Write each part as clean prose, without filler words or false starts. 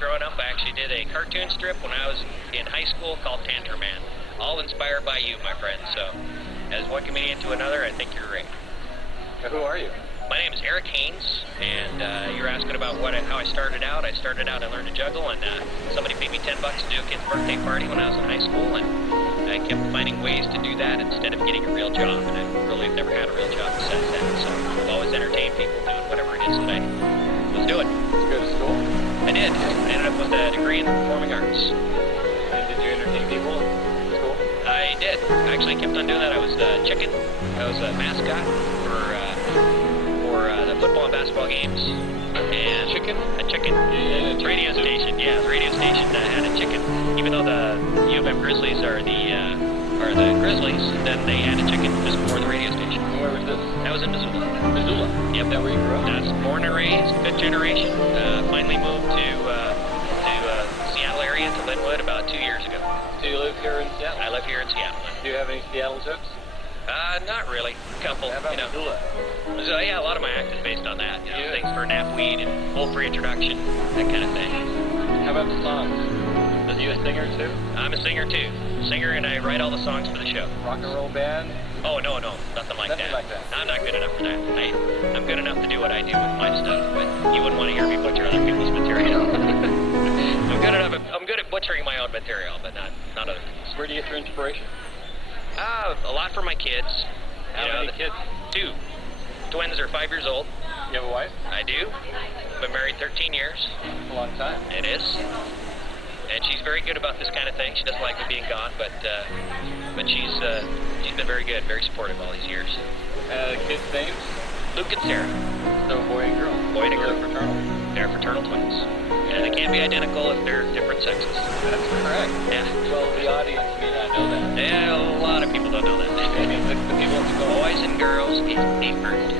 growing up. I actually did a cartoon strip when I was in high school called Tantrum Man. All inspired by you, my friend. So, as one comedian to another, I think you're great. Who are you? My name is Eric Haines, and you're asking about how I started out. I learned to juggle, and somebody paid me $10 to do a kid's birthday party when I was in high school, and I kept finding ways to do that instead of getting a real job, and I really have never had a real job besides that. So I've always entertained people doing whatever it is that I was doing. Did you go to school? I did. I ended up with a degree in performing arts. And did you entertain people in school? I did. I actually kept on doing that. I was a chicken. I was a mascot for the football and basketball games. And Chicken? A chicken. Yeah, Radio station. Yeah, the radio station had a chicken. Even though the U of M Grizzlies are the Grizzlies, then they had a chicken just before the radio station. And where was this? That was in Missoula. Missoula? Yep. Is that where you grew up? I was born and raised, fifth generation. Finally moved to Seattle area, to Linwood, about 2 years ago. Do you live here in Seattle? I live here in Seattle. Do you have any Seattle jokes? Not really. A couple, How about Missoula? So yeah, a lot of my act is based on that. You know, Yeah. things for knapweed and full free introduction, that kind of thing. How about the songs? Are you a singer too? I'm a singer too. Singer, and I write all the songs for the show. Rock and roll band? Oh, no, nothing like Nothing that. like that. I'm not good enough for that. I'm good enough to do what I do with my stuff, but you wouldn't want to hear me butcher other people's material. I'm good at butchering my own material, but not other people's. Where do you get your inspiration? A lot from my kids. How many kids? 2. Twins are 5 years old. You have a wife? I do. Been married 13 years. A long time. It is. And she's very good about this kind of thing. She doesn't like me being gone, but she's been very good, very supportive all these years. Kids' names? Luke and Sarah. So boy and girl. Boy and a So girl. they're fraternal. They're fraternal twins. And they can't be identical if they're different sexes. That's correct. Yeah. Well, the audience may not know that. Yeah, a lot of people don't know that. I mean, the people at the go. Boys and girls is different.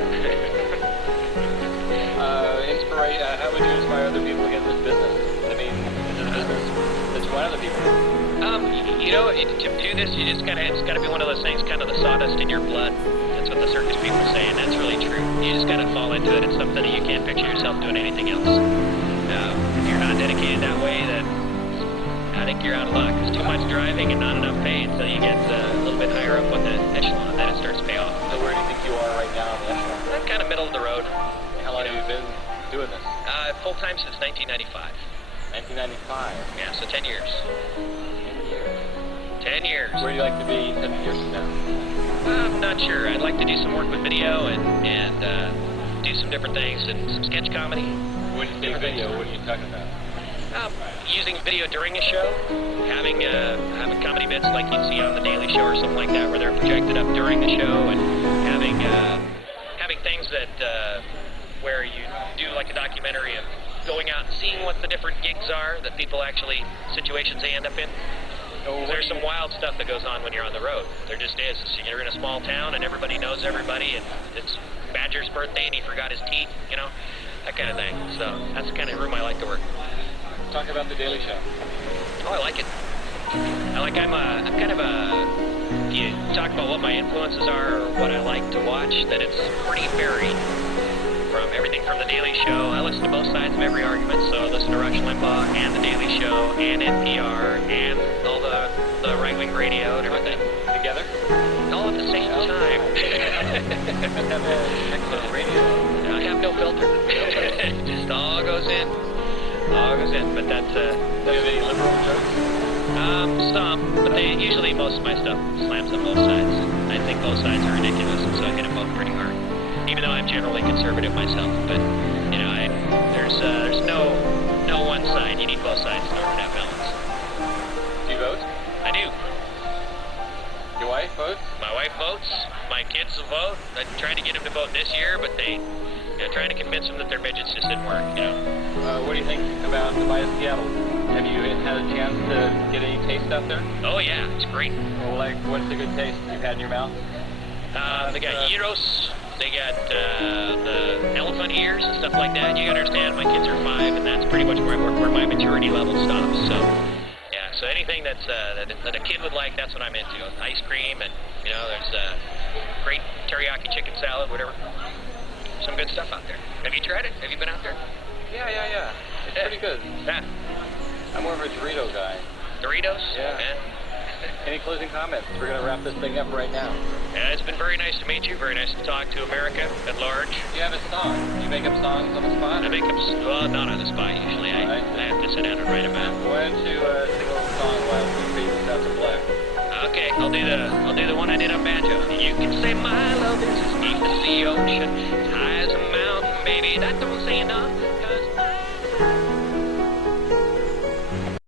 How would you inspire other people to get in this business? I mean, this is a business that you want other people to. To do this, it's got to be one of those things, kind of the sawdust in your blood. That's what the circus people say, and that's really true. You just got to fall into it. It's something that you can't picture yourself doing anything else. If you're not dedicated that way, then I think you're out of luck. There's too much driving and not enough pay until you get a little bit higher up on the echelon, then it starts to pay off. So where do you think you are right now on the echelon? I'm kind of middle of the road. How long have you been doing this? Full-time since 1995. 1995. Yeah, so 10 years. 10 years. 10 years. Where do you like to be 10 years from now? I'm not sure. I'd like to do some work with video and do some different things and some sketch comedy. When you say video, what are you talking about? Using video during a show, having comedy bits like you'd see on The Daily Show or something like that, where they're projected up during the show, and having things that where you do like a documentary of going out and seeing what the different gigs are that people actually, situations they end up in. There's some wild stuff that goes on when you're on the road. There just is. You're in a small town and everybody knows everybody, and it's Badger's birthday and he forgot his teeth, that kind of thing. So that's the kind of room I like to work. Talk about The Daily Show. Oh, I like it. I'm kind of a, if you talk about what my influences are or what I like to watch, then it's pretty varied. From everything from The Daily Show, I listen to both sides of every argument, so I listen to Rush Limbaugh and The Daily Show and NPR and all the right-wing radio and everything. Together? All at the same time. Have an excellent radio. I have no filter. It just all goes in. All goes in, but that's... Do you have any liberal jokes? Some, but usually most of my stuff slams on both sides. I think both sides are ridiculous, and so I hit them both pretty hard. Even though I'm generally conservative myself, but there's no one side. You need both sides in order to have balance. Do you vote? I do. Your wife votes? My wife votes. My kids will vote. I tried to get them to vote this year, but trying to convince them that they're midgets just didn't work. What do you think about the By Seattle? Have you had a chance to get any taste out there? Oh yeah, it's great. Well, what's a good taste you've had in your mouth? They got gyros. They got the elephant ears and stuff like that. You gotta understand, my kids are 5, and that's pretty much where my maturity level stops. So, yeah. So anything that a kid would like, that's what I'm into. Ice cream, and there's great teriyaki chicken salad, whatever. Some good stuff out there. Have you tried it? Have you been out there? Yeah. It's pretty good. Yeah. I'm more of a Dorito guy. Doritos? Yeah. Any closing comments? We're going to wrap this thing up right now. Yeah, it's been very nice to meet you. Very nice to talk to America at large. You have a song. You make up songs on the spot? I make up, well, not on the spot usually. I have to sit down and write them out. Why don't you sing a little song while we fade this out to black? Okay, I'll do the one I did on banjo. You can say my love is as deep as the ocean.